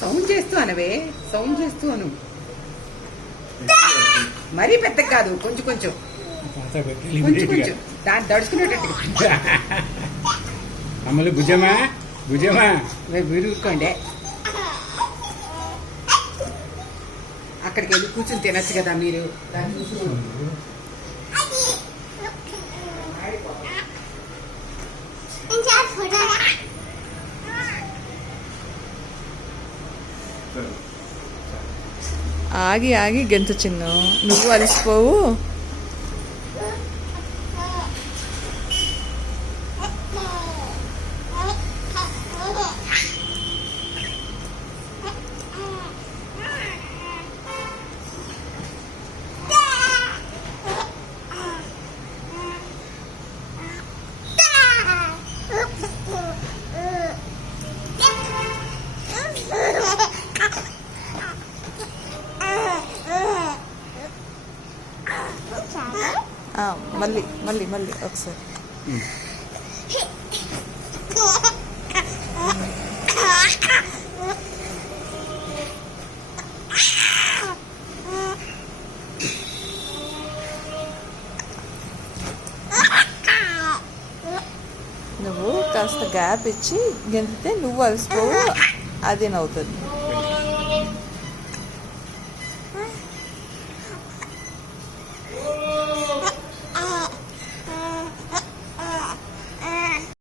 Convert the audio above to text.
Sound చేస్తూ అనవే, sound చేస్తూ అను. మరీ పెద్ద కాదు, కొంచెం కొంచెం కొంచెం కొంచెం దాన్ని దడుచుకునేటట్టుగా. అమ్మలు భుజమా భుజమా విరుగుకోండి. అక్కడికి వెళ్ళి కూర్చుని తినచ్చు కదా మీరు. దాన్ని చూసుకోండి. ఆగి ఆగి గెంతు చిన్న, నువ్వు అలసిపోవు. మళ్ళీ మళ్ళీ మళ్ళీ ఒకసారి. నువ్వు కాస్త గ్యాప్ ఇచ్చి గెంతితే నువ్వు అలసిపోవు, అదే నవ్వుతుంది.